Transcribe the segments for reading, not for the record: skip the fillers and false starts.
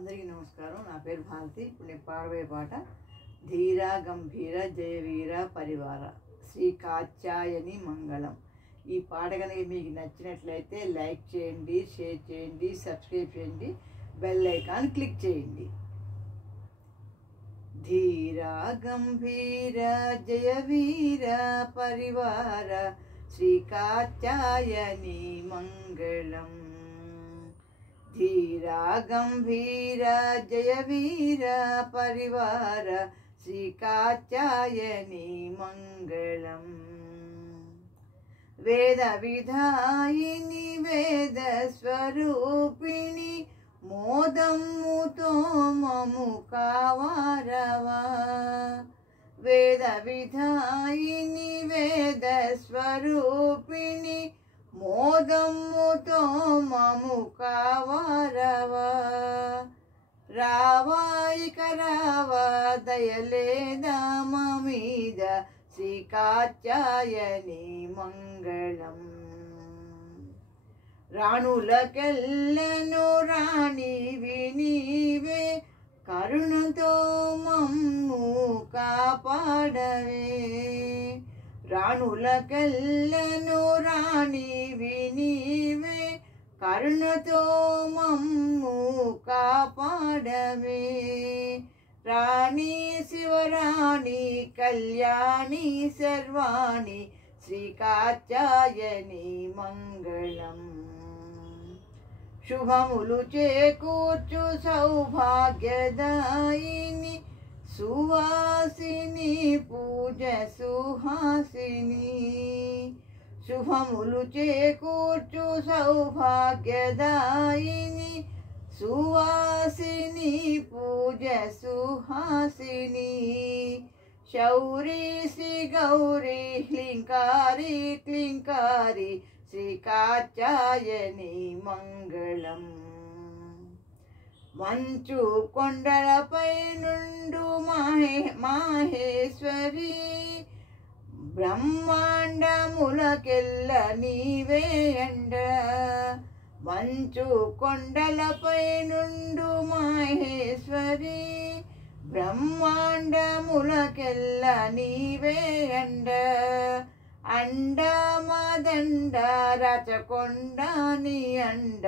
అందరికీ నమస్కారం. నా పేరు భారతి. ఇప్పుడు నేను పాడబోయే పాట ధీర గంభీర జయవీర పరివార శ్రీ కాత్యాయని మంగళం. ఈ పాట కనుక మీకు నచ్చినట్లయితే లైక్ చేయండి, షేర్ చేయండి, సబ్స్క్రైబ్ చేయండి, బెల్ ఐకాన్ క్లిక్ చేయండి. ధీర గంభీర జయవీర పరివార శ్రీ కాత్యాయని మంగళం. ధీర గంభీర జయవీర పరివార శ్రీ కాత్యాయని మంగళం. వేద విధాయిని వేద స్వరూపిణి మోదమ్ముతో మము కావారవా. వేద విధాయిని వేద స్వరూపిణి మోదమ్ముతో మము కావారవా. రావా ఇక రావా దయలేదా మా మీద శ్రీ కాత్యాయని మంగళం. రాణులకెల్లను రాణివి నీవే కరుణతో మమ్ము కాపాడవే. రాణులకెల్లను రాణివి నీవే కరుణతో మమ్ము కాపాడవే. రాణి శివరాణి కళ్యాణి సర్వాణి శ్రీ కాత్యాయని మంగళం. శుభములు చేకూర్చు సౌభాగ్యదాయిని సువాసిని పూజ సుహాసిని. శుభములు చేకూర్చు సౌభాగ్యదాయిని సువాసిని పూజ సుహాసిని. శౌరీ శ్రీ గౌరీ హ్లింకారి క్లింకారి శ్రీ కాత్యాయని మంగళం. మంచు కొండలపై నుండు మాహేశ్వరి బ్రహ్మాండములకెల్ల నీవే అండ. మంచు కొండలపై నుండు మాహేశ్వరి బ్రహ్మాండములకెల్ల నీవే అండ. అండ మదండ రచకొండ నీ అండ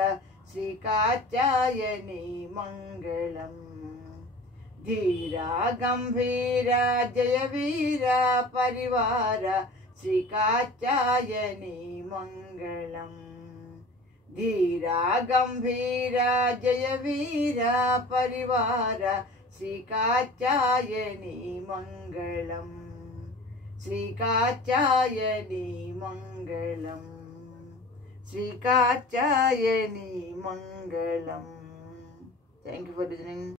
శ్రీ కాత్యాయని మంగళం. ధీర గంభీర జయవీర పరివార శ్రీ కాత్యాయని మంగళం. ధీర గంభీర జయవీర పరివార శ్రీ కాత్యాయని మంగళం. శ్రీ కాత్యాయని మంగళం. శ్రీ కాత్యాయని మంగళం. Thank you for listening.